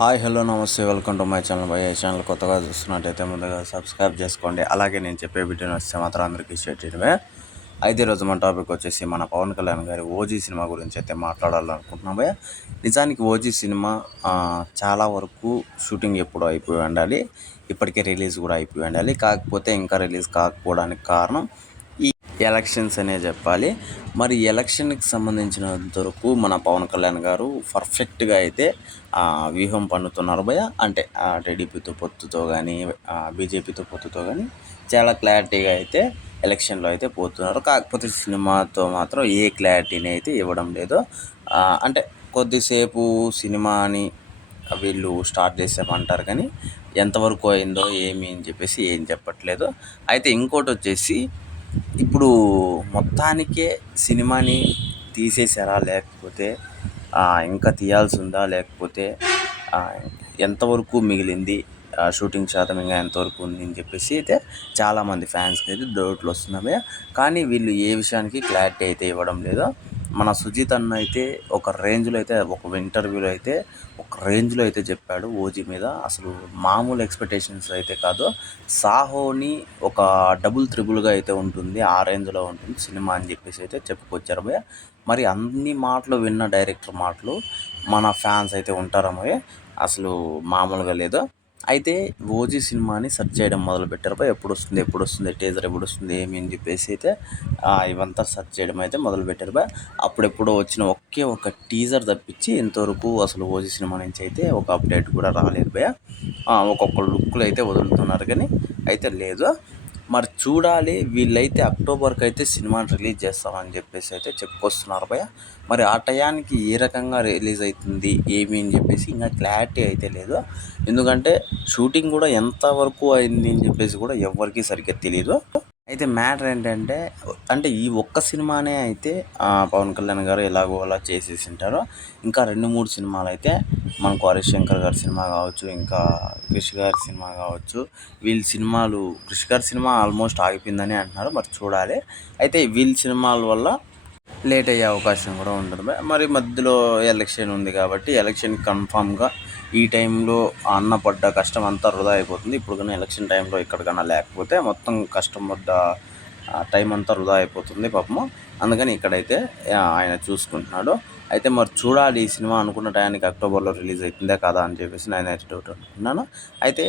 Hi hello నమస్తే welcome to my channel భయ్య. ఈ ఛానల్ కొత్తగా చూస్తున్నట్టయితే ముందుగా సబ్స్క్రైబ్ చేసుకోండి. అలాగే నేను చెప్పే వీడియోని వస్తే మాత్రం అందరికీ షేర్ చేయడమే. అయితే ఈరోజు మన టాపిక్ వచ్చేసి మన పవన్ కళ్యాణ్ గారి ఓజీ సినిమా గురించి అయితే మాట్లాడాలనుకుంటున్నాం భయ్య. నిజానికి ఓజీ సినిమా చాలా వరకు షూటింగ్ ఎప్పుడో అయిపోయి ఉండాలి, ఇప్పటికే రిలీజ్ కూడా అయిపోయి ఉండాలి. కాకపోతే ఇంకా రిలీజ్ కాకపోవడానికి కారణం ఎలక్షన్స్ అనే చెప్పాలి. మరి ఎలక్షన్కి సంబంధించినంత వరకు మన పవన్ కళ్యాణ్ గారు పర్ఫెక్ట్గా అయితే వ్యూహం పన్నుతున్నారు భయ. అంటే టీడీపీతో పొత్తుతో కానీ బీజేపీతో పొత్తుతో కానీ చాలా క్లారిటీగా అయితే ఎలక్షన్లో అయితే పోతున్నారు. కాకపోతే సినిమాతో మాత్రం ఏ క్లారిటీని అయితే ఇవ్వడం లేదు. అంటే కొద్దిసేపు సినిమాని వీళ్ళు స్టార్ట్ చేసామంటారు కానీ ఎంతవరకు అయిందో ఏమి అని చెప్పేసి ఏం చెప్పట్లేదు. అయితే ఇంకోటి వచ్చేసి ఇప్పుడు మొత్తానికే సినిమాని తీసేసారా, లేకపోతే ఇంకా తీయాల్సి ఉందా, లేకపోతే ఎంతవరకు మిగిలింది, షూటింగ్ శాతం ఇంకా ఎంతవరకు ఉంది అని చెప్పేసి అయితే చాలామంది ఫ్యాన్స్కి అయితే డౌట్లు వస్తున్నాయి. కానీ వీళ్ళు ఏ విషయానికి క్లారిటీ అయితే ఇవ్వడం లేదు. మన సుజిత్ అన్న అయితే ఒక రేంజ్లో అయితే ఒక ఇంటర్వ్యూలో అయితే ఒక రేంజ్లో అయితే చెప్పాడు ఓజీ మీద. అసలు మామూలు ఎక్స్పెక్టేషన్స్ అయితే కాదు, సాహోని ఒక డబుల్ త్రిబుల్గా అయితే ఉంటుంది, ఆ రేంజ్లో ఉంటుంది సినిమా అని చెప్పేసి అయితే చెప్పుకొచ్చారు భయ్య. మరి అన్ని మాటలు విన్న డైరెక్టర్ మాటలు మన ఫ్యాన్స్ అయితే ఉంటారా భయ్య, అసలు మామూలుగా లేదు. అయితే ఓజీ సినిమాని సెర్చ్ చేయడం మొదలుపెట్టారు భయ్య. ఎప్పుడు వస్తుంది టీజర్ ఎప్పుడు వస్తుంది ఏమి అని చెప్పేసి అయితే ఇవంతా సెర్చ్ చేయడం అయితే మొదలుపెట్టారు భయ్య. అప్పుడెప్పుడో వచ్చిన ఒకే ఒక టీజర్ తప్పించి ఇంతవరకు అసలు ఓజీ సినిమా నుంచి అయితే ఒక అప్డేట్ కూడా రాలేదు భయ్య. ఒక్కొక్క లుక్లు అయితే వదులుతున్నారు కానీ అయితే లేదు. మరి చూడాలి, వీళ్ళైతే అక్టోబర్కి అయితే సినిమాని రిలీజ్ చేస్తామని చెప్పేసి అయితే చెప్పుకొస్తున్నారు భయ్య. మరి ఆ టయానికి ఏ రకంగా రిలీజ్ అవుతుంది ఏమి అని చెప్పేసి ఇంకా క్లారిటీ అయితే లేదు. ఎందుకంటే షూటింగ్ కూడా ఎంతవరకు అయింది అని చెప్పేసి కూడా ఎవరికి సరిగ్గా తెలియదు. అయితే మ్యాటర్ ఏంటంటే, అంటే ఈ ఒక్క సినిమానే అయితే పవన్ కళ్యాణ్ గారు ఎలాగో అలా చేసేసి ఉంటారు. ఇంకా 2-3 సినిమాలు అయితే మనకు హరిశంకర్ గారి సినిమా కావచ్చు, ఇంకా క్రిష్ గారి సినిమా కావచ్చు. వీళ్ళ సినిమాలు, క్రిష్ గారి సినిమా ఆల్మోస్ట్ ఆగిపోయిందని అంటున్నారు, మరి చూడాలి. అయితే వీళ్ళ సినిమాల వల్ల లేట్ అయ్యే అవకాశం కూడా ఉంటుంది. మరి మధ్యలో ఎలక్షన్ ఉంది కాబట్టి ఎలక్షన్ కన్ఫామ్గా ఈ టైంలో అన్న పడ్డ కష్టం అంతా వృధా అయిపోతుంది. ఇప్పుడు కానీ ఎలక్షన్ టైంలో ఎక్కడికన్నా లేకపోతే మొత్తం కష్టం పడ్డ టైం అంతా వృధా అయిపోతుంది పాపము. అందుకని ఇక్కడైతే ఆయన చూసుకుంటున్నాడు. అయితే మరి చూడాలి, ఈ సినిమా అనుకున్న టయానికి అక్టోబర్లో రిలీజ్ అవుతుందే కదా అని చెప్పేసి నేనైతే డౌట్ అనుకున్నాను. అయితే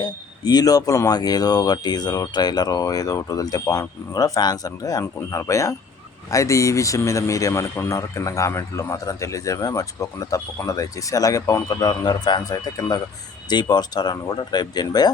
ఈ లోపల మాకు ఏదో ఒక టీజరు ట్రైలరో ఏదో ఒకటి వదిలితే బాగుంటుంది కూడా ఫ్యాన్స్ అంటే అనుకుంటున్నారు భయ్య. అయితే ఈ విషయం మీద మీరేమనుకున్నారు కింద కామెంట్లో మాత్రం తెలియజేయమే మర్చిపోకుండా తప్పకుండా దయచేసి. అలాగే పవన్ కళ్యాణ్ గారు ఫ్యాన్స్ అయితే కింద జై పవర్ స్టార్ అని కూడా టైప్ చేయండి భయ్య.